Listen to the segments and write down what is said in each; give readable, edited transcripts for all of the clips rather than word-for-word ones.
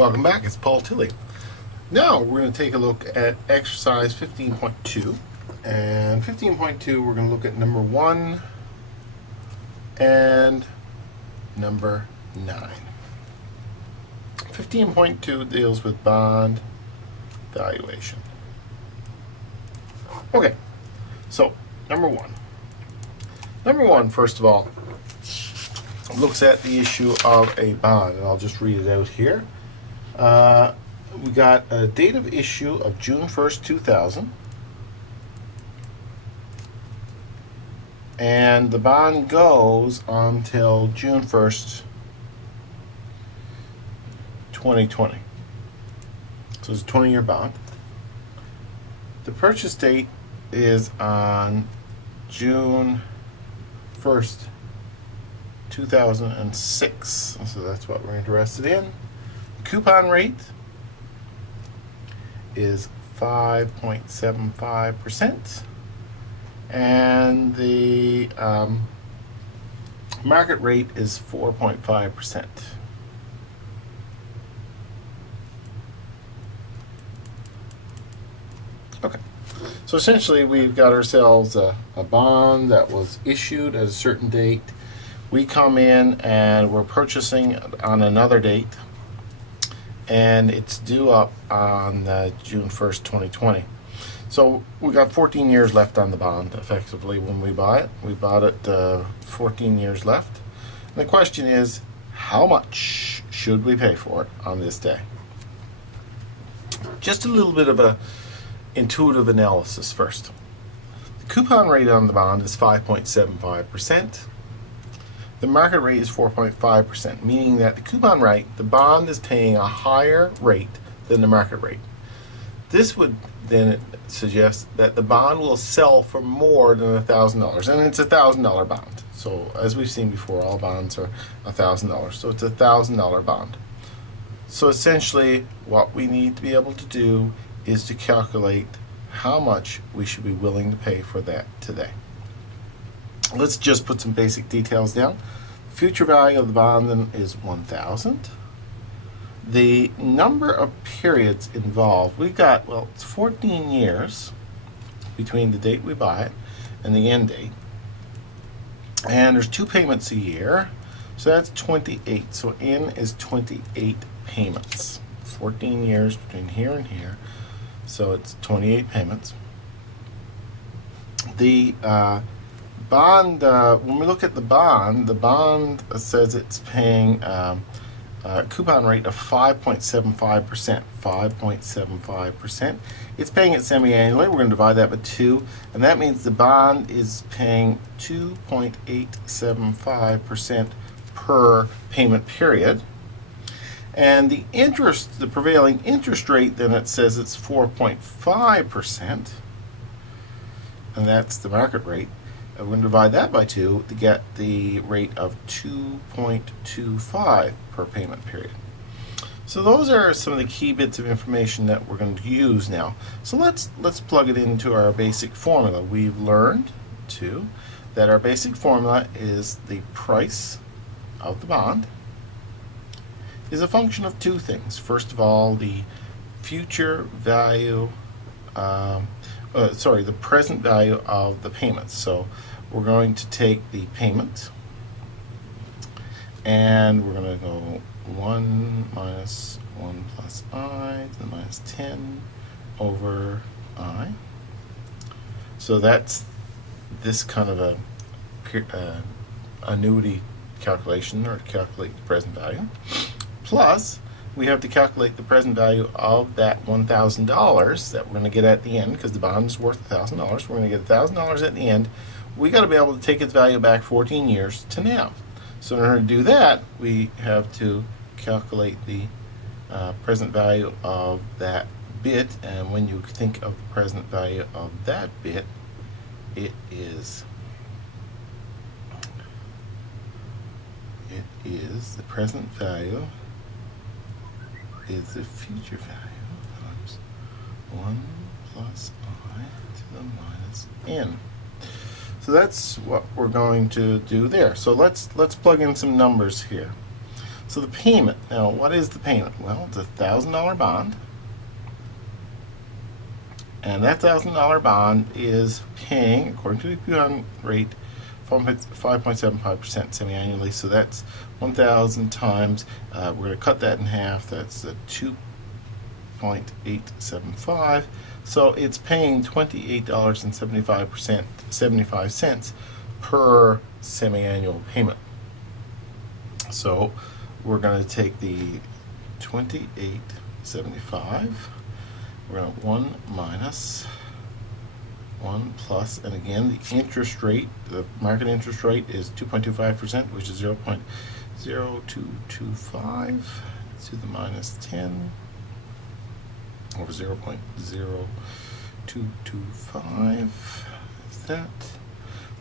Welcome back, it's Paul Tilley. Now we're going to take a look at exercise 15.2. And 15.2, we're going to look at number 1 and number 9. 15.2 deals with bond valuation. Okay, so number 1. Number 1, first of all, looks at the issue of a bond, and I'll just read it out here. We got a date of issue of June 1st, 2000. And the bond goes until June 1st, 2020. So it's a 20-year bond. The purchase date is on June 1st, 2006. So that's what we're interested in. The coupon rate is 5.75%. And the market rate is 4.5%. Okay, so essentially we've got ourselves a bond that was issued at a certain date. We come in and we're purchasing on another date, and it's due up on June 1st, 2020. So we got 14 years left on the bond, effectively, when we buy it. We bought it 14 years left. And the question is, how much should we pay for it on this day? Just a little bit of a intuitive analysis first. The coupon rate on the bond is 5.75%. The market rate is 4.5%, meaning that the coupon rate, the bond is paying a higher rate than the market rate. This would then suggest that the bond will sell for more than $1,000, and it's a $1,000 bond. So as we've seen before, all bonds are $1,000. So it's a $1,000 bond. So essentially, what we need to be able to do is to calculate how much we should be willing to pay for that today. Let's just put some basic details down. Future value of the bond then is 1,000. The number of periods involved, we've got, well, it's 14 years between the date we buy it and the end date. And there's 2 payments a year, so that's 28. So N is 28 payments. 14 years between here and here, so it's 28 payments. The bond, when we look at the bond says it's paying coupon rate of 5.75%. 5.75%. It's paying it semi-annually. We're going to divide that by 2, and that means the bond is paying 2.875% per payment period. And the interest, the prevailing interest rate, then it says it's 4.5%, and that's the market rate. We're going to divide that by 2 to get the rate of 2.25 per payment period. So those are some of the key bits of information that we're going to use now. So let's plug it into our basic formula. We've learned too that our basic formula is the price of the bond is a function of 2 things. First of all, the future value, the present value of the payments. So we're going to take the payment, and we're going to go 1 minus 1 plus I to the minus 10 over I. So that's this kind of a annuity calculation, or calculate the present value. Plus, we have to calculate the present value of that $1,000 that we're going to get at the end, because the bond is worth $1,000. We're going to get $1,000 at the end. We got to be able to take its value back 14 years to now. So in order to do that, we have to calculate the present value of that bit. And when you think of the present value of that bit, it is the present value is the future value times 1 plus I to the minus N. So that's what we're going to do there. So let's plug in some numbers here. So the payment, now what is the payment? Well, it's a $1,000 bond. And that $1,000 bond is paying, according to the coupon rate, 5.75% semi-annually. So that's 1,000 times, we're going to cut that in half, that's 2.875. So it's paying $28.75 per semi-annual payment. So we're going to take the 28.75. We're going to 1 minus 1 plus, and again the interest rate, the market interest rate is 2.25%, which is 0.0225 to the minus 10 over 0.0225 is that,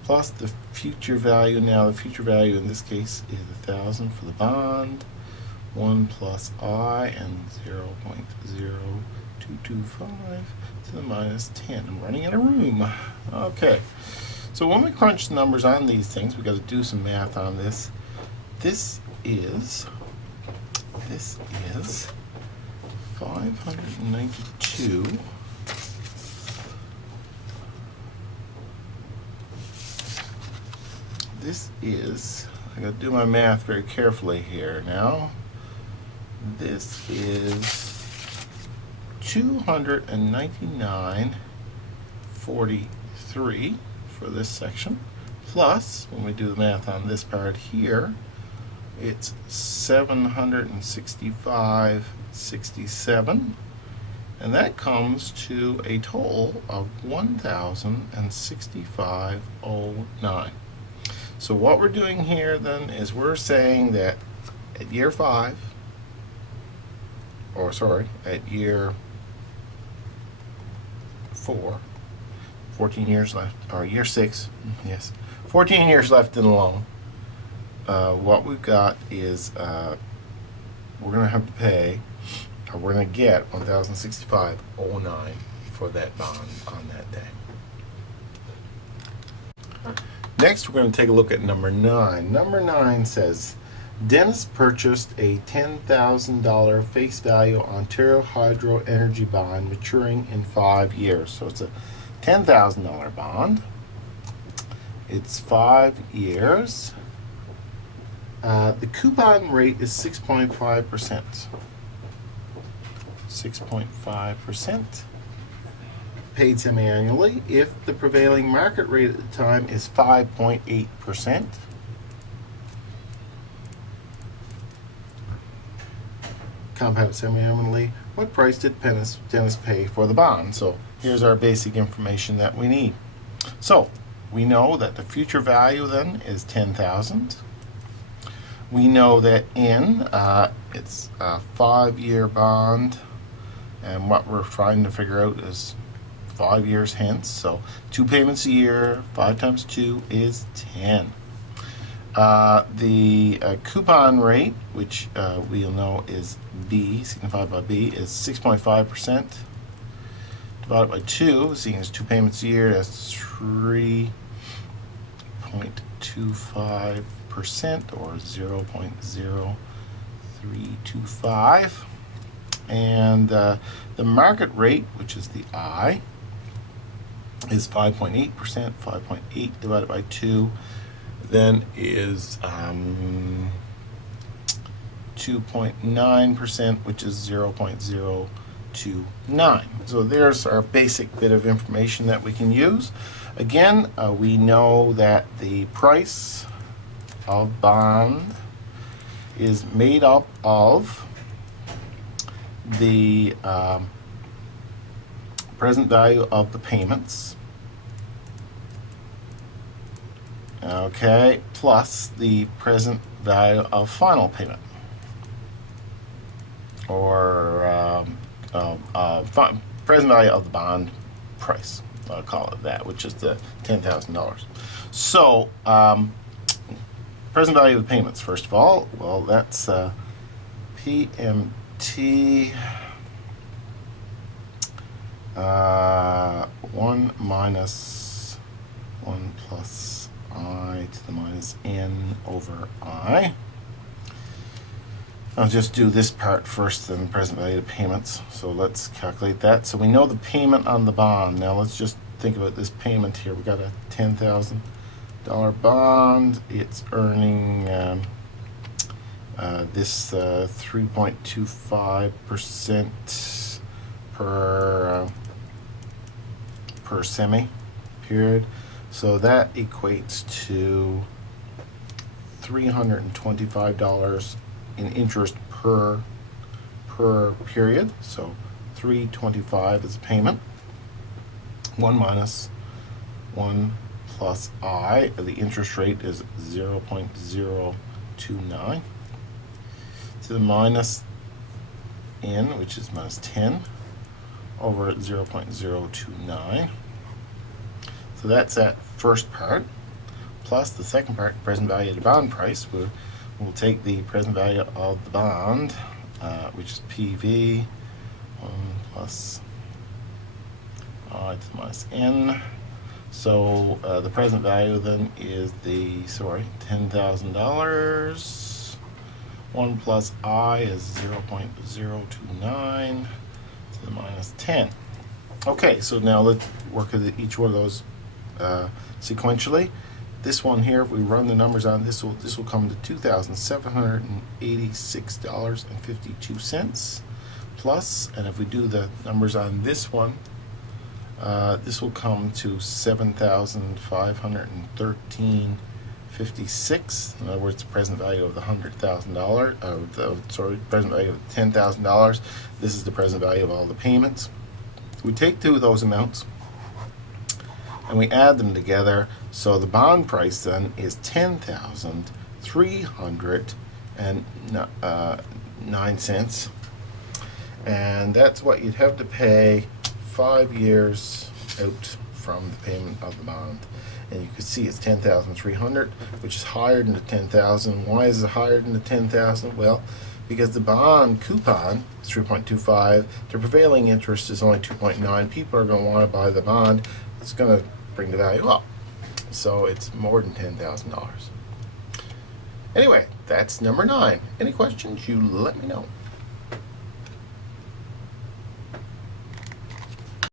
plus the future value. Now the future value in this case is 1,000 for the bond, 1 plus I, and 0.0225 to the minus 10. I'm running out of room. Okay, so when we crunch the numbers on these things, we got to do some math on this. This is 592. This is, I got to do my math very carefully here now. This is 299.43 for this section, plus when we do the math on this part here, it's 765.67, and that comes to a total of 1,065.09. So what we're doing here then is we're saying that at year 5, or sorry, at year 4, 14 years left, or year 6, yes, 14 years left in the loan. What we've got is we're going to have to pay, or we're going to get 1,065.09 for that bond on that day. Next, we're going to take a look at number 9. Number 9 says, Dennis purchased a $10,000 face value Ontario Hydro Energy bond maturing in 5 years. So it's a $10,000 bond. It's 5 years. The coupon rate is 6.5%. 6.5%. Paid semi-annually. If the prevailing market rate at the time is 5.8%. Compound semi-annually, what price did Dennis pay for the bond? So here's our basic information that we need. So we know that the future value then is 10,000. We know that it's a 5-year bond, and what we're trying to figure out is 5 years hence. So 2 payments a year, 5 times 2 is 10. The coupon rate, which we'll know is B, signified by B, is 6.5%. Divided by 2, seeing as 2 payments a year, that's 3.25%, or 0.0325. And the market rate, which is the I, is 5.8%. 5.8 divided by 2 then is 2.9%, which is 0.029. So there's our basic bit of information that we can use. Again, we know that the price of bond is made up of the present value of the payments, okay, plus the present value of final payment, or present value of the bond price, I'll call it that, which is the $10,000. So present value of the payments, first of all, well, that's PMT 1 minus 1 plus I to the minus N over I. I'll just do this part first, then present value of payments. So let's calculate that. So we know the payment on the bond. Now let's just think about this payment here. We got a $10,000 bond. It's earning this 3.25% per semi period. So that equates to $325 in interest per period. So $325 is a payment. 1 minus 1 plus I. The interest rate is 0.029. To the minus n, which is minus 10 over 0.029. So that's that first part. Plus the second part, present value of the bond price. We'll take the present value of the bond, which is PV, 1 plus I to the minus n. So the present value then is the, $10,000. 1 plus I is 0.029 to the minus 10. Okay, so now let's work at each one of those sequentially. This one here, if we run the numbers on this will come to $2,786.52 plus, and if we do the numbers on this one, this will come to $7,513.56. In other words, the present value of the $100,000. Present value of $10,000. This is the present value of all the payments. We take two of those amounts and we add them together. So the bond price then is $10,309, and that's what you'd have to pay 5 years out from the payment of the bond. And you can see it's $10,300, which is higher than the $10,000. Why is it higher than the $10,000? Well, because the bond coupon is 3.25, the prevailing interest is only 2.9. People are going to want to buy the bond. It's going to bring the value up. So it's more than $10,000. Anyway, that's number 9. Any questions, you let me know.